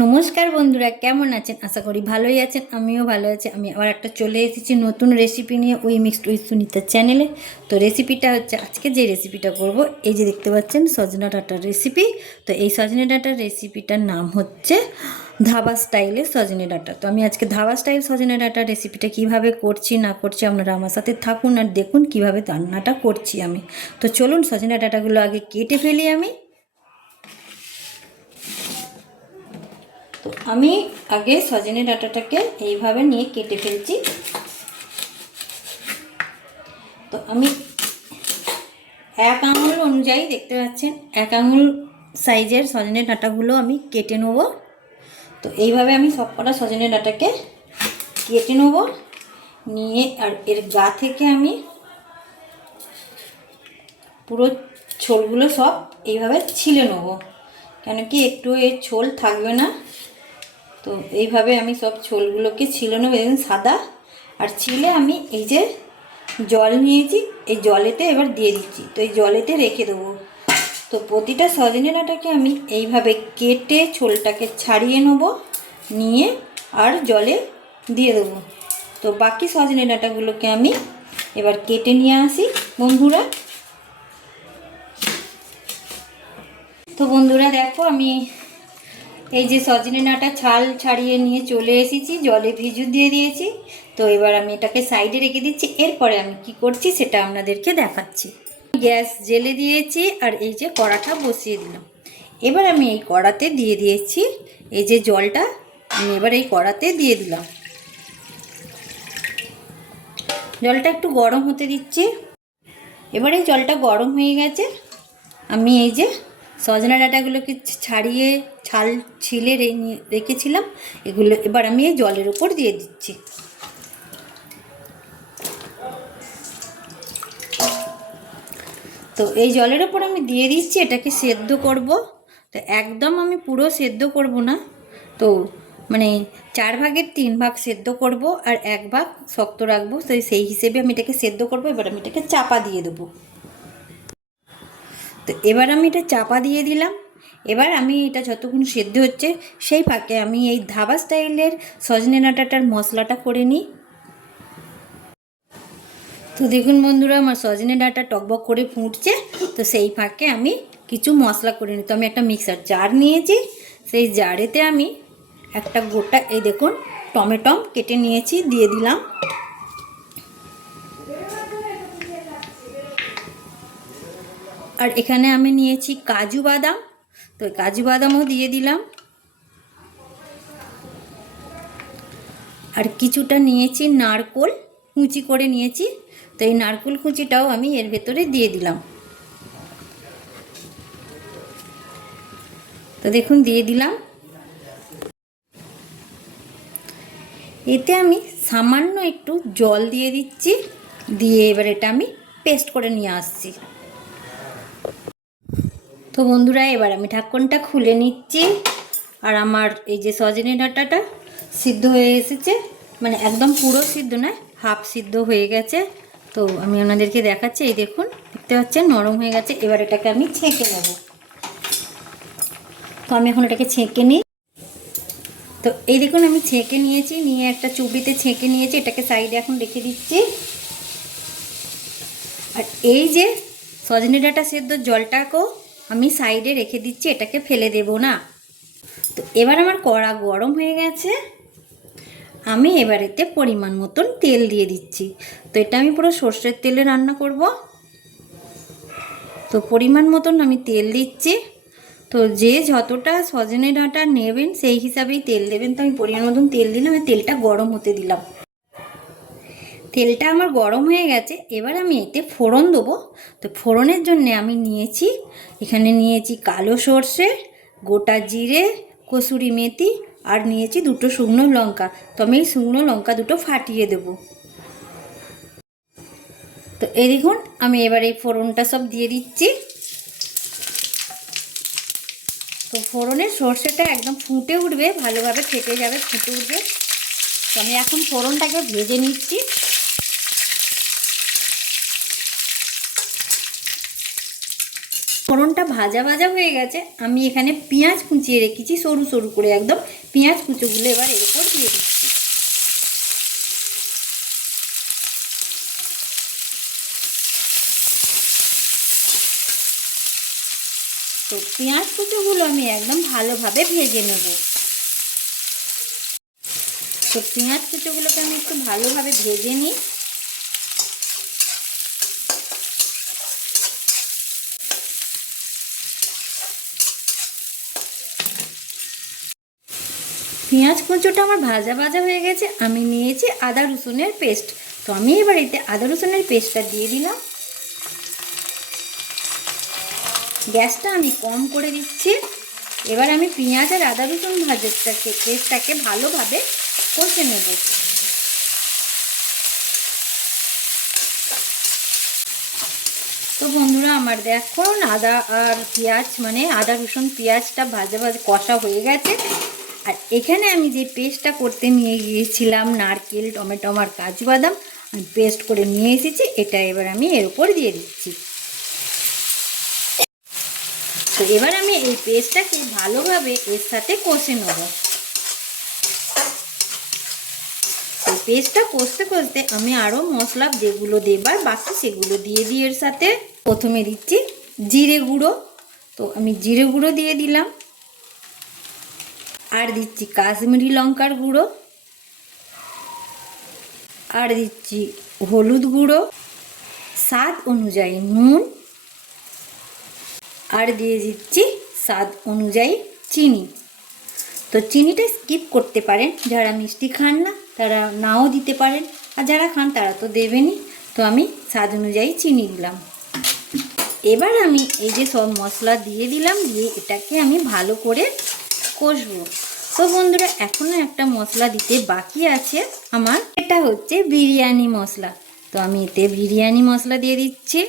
নমস্কার বন্ধুরা, কেমন আছেন? আশা করি ভালোই আছেন। আমিও ভালো আছি। আমি আবার একটা চলে এসেছি নতুন রেসিপি নিয়ে উই মিক্সড উইথ সুনিতার চ্যানেলে। তো রেসিপিটা হচ্ছে, আজকে যে রেসিপিটা করব, এই যে দেখতে পাচ্ছেন সজনা ডাঁটার রেসিপি। তো এই সজনে ডাঁটার রেসিপিটার নাম হচ্ছে ধাবা স্টাইলের সজনে ডাঁটা। তো আমি আজকে ধাবা স্টাইল সজনে ডাঁটার রেসিপিটা কিভাবে করছি না করছি আপনারা আমার সাথে থাকুন আর দেখুন কিভাবে রান্নাটা করছি আমি। তো চলুন সজনে ডাঁটাগুলো আগে কেটে ফেলি আমি। তো আমি আগে সজনে ডাঁটাটাকে এইভাবে নিয়ে কেটে ফেলছি। তো আমি 1 আঙুল অনুযায়ী, দেখতে পাচ্ছেন 1 আঙুল সাইজের সজনে ডাঁটাগুলো আমি কেটে নেব। তো এইভাবে আমি সবকটা সজনে ডাঁটাকে কেটে নেব, নিয়ে আর এর গা থেকে আমি পুরো ছোলগুলো সব এইভাবে ছিলে নেব, কেন কি একটু এর ছোল থাকবে না। তো এইভাবে আমি সব ছোলগুলোকে ছিলে নেব, দেখুন সাদা। আর ছিলে আমি এই যে জল নিয়েছি, এই জলেতে এবার দিয়ে দিচ্ছি। তো এই জলেতে রেখে দেবো। তো প্রতিটা সজনে ডাঁটাকে আমি এইভাবে কেটে ছোলটাকে ছাড়িয়ে নেব, নিয়ে আর জলে দিয়ে দেবো। তো বাকি সজনে ডাঁটাগুলোকে আমি এবার কেটে নিয়ে আসি বন্ধুরা। তো বন্ধুরা দেখো, আমি এই যে সজনে ডাঁটা ছাল ছাড়িয়ে নিয়ে চলে এসেছি, জলে ভিজু দিয়ে দিয়েছি। তো এবার আমি এটাকে সাইডে রেখে দিচ্ছি। এরপরে আমি কি করছি সেটা আপনাদেরকে দেখাচ্ছি। গ্যাস জেলে দিয়েছি আর এই যে কড়াটা বসিয়ে দিলাম। এবার আমি এই কড়াতে দিয়ে দিয়েছি এই যে জলটা, আমি এবার এই কড়াতে দিয়ে দিলাম। জলটা একটু গরম হতে দিচ্ছি। এবার এই জলটা গরম হয়ে গেছে, আমি এই যে সজনা ডাঁটাগুলোকে ছাড়িয়ে ছাল ছিলে রেখেছিলাম, এগুলো এবার আমি এই জলের উপর দিয়ে দিচ্ছি। তো এই জলের ওপর আমি দিয়ে দিচ্ছি, এটাকে সেদ্ধ করব। তো একদম আমি পুরো সেদ্ধ করব না, তো মানে 4 ভাগের 3 ভাগ সেদ্ধ করব আর 1 ভাগ শক্ত রাখবো। তো সেই হিসেবে আমি এটাকে সেদ্ধ করব। এবার আমি এটাকে চাপা দিয়ে দেবো। তো এবার আমি এটা চাপা দিয়ে দিলাম। এবার আমি এটা যতক্ষণ সেদ্ধ হচ্ছে সেই ফাঁকে আমি এই ধাবা স্টাইলের সজনে ডাঁটাটার মশলাটা করে নিই। তো দেখুন বন্ধুরা, আমার সজনে ডাঁটা টকবক করে ফুটছে। তো সেই ফাঁকে আমি কিছু মশলা করে নিই। তো আমি একটা মিক্সার জার নিয়েছি, সেই জারেতে আমি একটা গোটা, এই দেখুন টমেটো কেটে নিয়েছি, দিয়ে দিলাম। আর এখানে আমি নিয়েছি কাজু বাদাম, তো কাজু বাদামও দিয়ে দিলাম। আর কিছুটা নিয়েছি নারকোল, কুচি করে নিয়েছি। তো এই নারকোল কুচিটাও আমি এর ভেতরে দিয়ে দিলাম। তো দেখুন দিয়ে দিলাম। এতে আমি সামান্য একটু জল দিয়ে দিচ্ছি, দিয়ে এবার এটা আমি পেস্ট করে নিয়ে আসছি। তো বন্ধুরা, এবার আমি ঢাকনটা খুলে নিচ্ছি। আর আমার এই যে সজনে ডাঁটাটা সিদ্ধ হয়ে এসেছে, মানে একদম পুরো সিদ্ধ নয়, হাফ সিদ্ধ হয়ে গেছে। তো আমি আপনাদেরকে দেখাচ্ছি, এই দেখুন দেখতে পাচ্ছেন নরম হয়ে গেছে। এবার এটাকে আমি ছেঁকে নেব। তো আমি এখন এটাকে ছেঁকে নিই। তো এই দেখুন আমি ছেঁকে নিয়েছি, নিয়ে একটা চুবড়িতে ছেঁকে নিয়েছি, এটাকে সাইডে এখন রেখে দিচ্ছি। আর এই যে সজনে ডাঁটা সেদ্ধ জলটাকেও আমি সাইডে রেখে দিচ্ছি, এটাকে ফেলে দেব না। তো এবার আমার কড়া গরম হয়ে গেছে, আমি এবার এতে পরিমাণ মতন তেল দিয়ে দিচ্ছি। তো এটা আমি পুরো সর্ষের তেলে রান্না করব। তো পরিমাণ মতন আমি তেল দিচ্ছি। তো যে যতটা সজনে ডাঁটা নেবেন সেই হিসাবেই তেল দেবেন। তো আমি পরিমাণ মতন তেল দিলাম, তেলটা গরম হতে দিলাম। তেলটা আমার গরম হয়ে গেছে, এবার আমি এতে ফোড়ন দেবো। তো ফোড়নের জন্য আমি নিয়েছি, এখানে নিয়েছি কালো সর্ষে, গোটা জিরে, কসুরি মেথি, আর নিয়েছি 2টো শুকনো লঙ্কা। তো আমি এই শুকনো লঙ্কা 2টো ফাটিয়ে দেব। তো এই দেখুন আমি এবার এই ফোড়নটা সব দিয়ে দিচ্ছি। তো ফোড়নের সর্ষেটা একদম ফুটে উঠবে, ভালোভাবে ফেটে যাবে, ফুটে উঠবে। তো আমি এখন ফোড়নটাকে ভেজে নিচ্ছি। ফোড়নটা ভাজা ভাজা হয়ে গেছে, আমি এখানে পেঁয়াজ কুচিয়ে রেখেছি সরু সরু করে একদম। পেঁয়াজ কুচোগুলো এবার এর উপর দিয়ে দিচ্ছি। তো পেঁয়াজ কুচোগুলো আমি একদম ভালোভাবে ভেজে নেব। তো পেঁয়াজ কুচোগুলোকে আমি একটু ভালোভাবে ভেজে নিই। পেঁয়াজ কুচোটা আমার ভাজা ভাজা হয়ে গেছে। আমি নিয়েছি আদা রসুনের পেস্ট। তো আমি এবার এতে আদা রসুনের পেস্টটা দিয়ে দিলাম। গ্যাসটা আমি কম করে দিচ্ছি। এবার আমি পেঁয়াজ আর আদা রসুন পেস্টটাকে ভালোভাবে কষে নেব। তো বন্ধুরা আমার দেখুন আদা আর পেঁয়াজ আদা রসুন পেঁয়াজটা ভাজা ভাজা কষা হয়ে গেছে। আর এখানে আমি যে পেস্টটা করতে নিয়ে গিয়েছিলাম নারকেল টমেটো আর কাজু বাদাম আমি পেস্ট করে নিয়ে এসেছি, এটা এবার আমি এর উপর দিয়ে দিচ্ছি। তো এবার আমি এই পেস্টটাকে ভালোভাবে এর সাথে কষে নেব। এই পেস্টটা কষতে কষতে আমি আরও মশলা যেগুলো দেবার বাকি সেগুলো দিয়ে দিই এর সাথে। প্রথমে দিচ্ছি জিরে গুঁড়ো। তো আমি জিরে গুঁড়ো দিয়ে দিলাম। আর দিচ্ছি কাশ্মীরি লঙ্কার গুঁড়ো। আর দিচ্ছি হলুদ গুঁড়ো, স্বাদ অনুযায়ী নুন, আর দিয়ে দিচ্ছি স্বাদ অনুযায়ী চিনি। তো চিনিটা স্কিপ করতে পারেন, যারা মিষ্টি খান না তারা নাও দিতে পারেন, আর যারা খান তারা তো দেবেনই। তো আমি স্বাদ অনুযায়ী চিনি দিলাম। এবার আমি এই যে সব মশলা দিয়ে দিলাম, দিয়ে এটাকে আমি ভালো করে কষবো। তো বন্ধুরা এখনও একটা মশলা দিতে বাকি আছে আমার, এটা হচ্ছে বিরিয়ানি মশলা। তো আমি এতে বিরিয়ানি মশলা দিয়ে দিচ্ছি।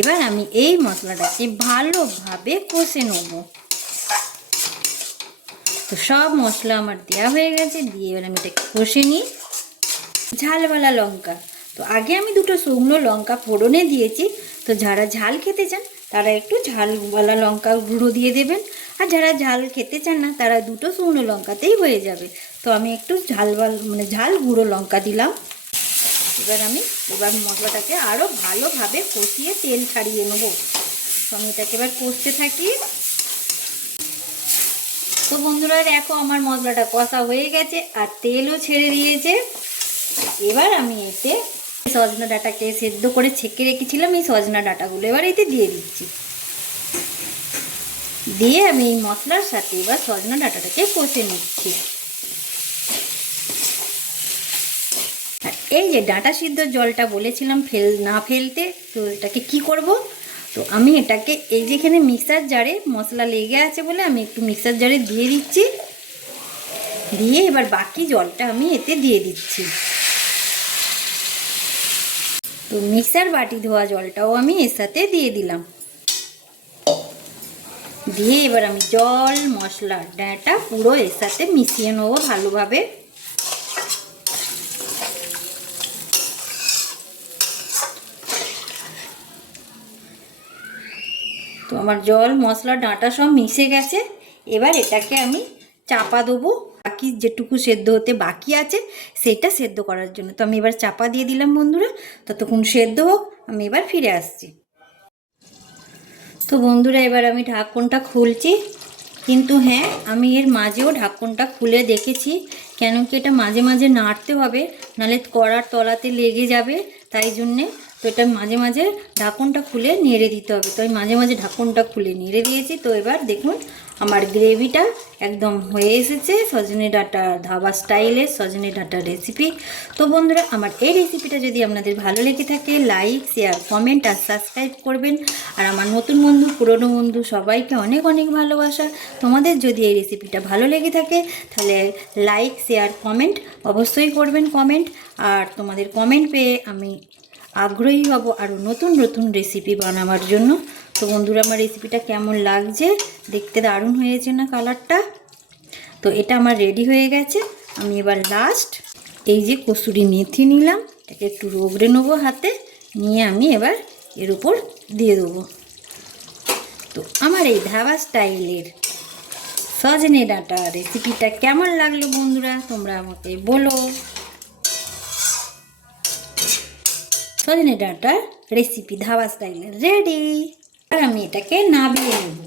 এবার আমি এই মশলাটাকে ভালোভাবে কষে নেব। তো সব মশলা আমার দেওয়া হয়ে গেছে, দিয়ে এবার আমি এটাকে কষে নিই। ঝালওয়ালা লঙ্কা, তো আগে আমি দুটো শুকনো লঙ্কা ফোড়নে দিয়েছি। তো যারা ঝাল খেতে চান তারা একটু ঝালওয়ালা লঙ্কা গুঁড়ো দিয়ে দেবেন, আর যারা ঝাল খেতে চান না তারা দুটো শুকনো লঙ্কাতেই হয়ে যাবে। তো আমি একটু ঝাল গুঁড়ো লঙ্কা দিলাম। এবার মশলাটাকে আরও ভালোভাবে কষিয়ে তেল ছাড়িয়ে নেবো। তো আমি এটাকে এবার কষতে থাকি। তো বন্ধুরা দেখো আমার মশলাটা কষা হয়ে গেছে আর তেলও ছেড়ে দিয়েছে। এবার আমি এতে সজনা ডাঁটাকে সেদ্ধ করে ছেঁকে রেখেছিলাম, এই সজনা ডাঁটাগুলো এবার এতে দিয়ে দিচ্ছি। দিয়ে আমি এই মশলার সাথে এবার সজনা ডাঁটাটাকে কষে নিচ্ছি। আর এই যে ডাঁটা সিদ্ধ জলটা বলেছিলাম না ফেলতে, তো এটাকে কি করব? তো আমি এটাকে এই যেখানে মিক্সার জারে মশলা লেগে আছে বলে আমি একটু মিক্সার জারে দিয়ে দিচ্ছি। দিয়ে এবার বাকি জলটা আমি এতে দিয়ে দিচ্ছি। তো মিক্সার বাটি ধোয়া জলটাও আমি এর সাথে দিয়ে দিলাম। দিয়ে এবার আমি জল মশলা ডাঁটা পুরো এর সাথে মিশিয়ে নেবো ভালোভাবে। তো আমার জল মশলা ডাঁটা সব মিশে গেছে। এবার এটাকে আমি চাপা দেবো, বাকি যেটুকু সেদ্ধ হতে বাকি আছে সেটা সেদ্ধ করার জন্য। তো আমি এবার চাপা দিয়ে দিলাম বন্ধুরা, ততক্ষণ সেদ্ধ হোক, আমি এবার ফিরে আসছি। তো বন্ধুরা এবার আমি ঢাকনটা খুলছি, কিন্তু হ্যাঁ আমি এর মাঝেও ঢাকনটা খুলে দেখেছি, কেন কি এটা মাঝে মাঝে নাড়তে হবে, নাহলে কড়ার তলাতে লেগে যাবে, তাই জন্যে। তো এটা মাঝে মাঝে ঢাকনটা খুলে নেড়ে দিতে হবে। তো আমি মাঝে মাঝে ঢাকনটা খুলে নেড়ে দিয়েছি। তো এবার দেখুন আমার গ্রেভিটা একদম হয়ে এসেছে, সজনে ডাঁটা ধাবা স্টাইলের সজনে ডাঁটা রেসিপি। তো বন্ধুরা আমার এই রেসিপিটা যদি আপনাদের ভালো লেগে থাকে লাইক শেয়ার কমেন্ট আর সাবস্ক্রাইব করবেন। আর আমার নতুন বন্ধু পুরনো বন্ধু সবাইকে অনেক অনেক ভালোবাসা। তোমাদের যদি এই রেসিপিটা ভালো লেগে থাকে তাহলে লাইক শেয়ার কমেন্ট অবশ্যই করবেন কমেন্ট। আর তোমাদের কমেন্ট পেয়ে আমি আগ্রহী হব আরও নতুন নতুন রেসিপি বানাবার জন্য। তো বন্ধুরা আমার রেসিপিটা কেমন লাগছে, দেখতে দারুণ হয়েছে না কালারটা? তো এটা আমার রেডি হয়ে গেছে। আমি এবার লাস্ট এই যে কসুরি মেথি নিলাম, এটাকে একটু রগড়ে নেবো হাতে, নিয়ে আমি এবার এর উপর দিয়ে দেবো। তো আমার এই ধাবা স্টাইলের সজনে ডাঁটা রেসিপিটা কেমন লাগলো বন্ধুরা, তোমরা আমাকে বলো। সজনে ডাঁটা রেসিপি ধাবা স্টাইলের রেডি। আর আমি এটাকে নাবিয়ে নেব।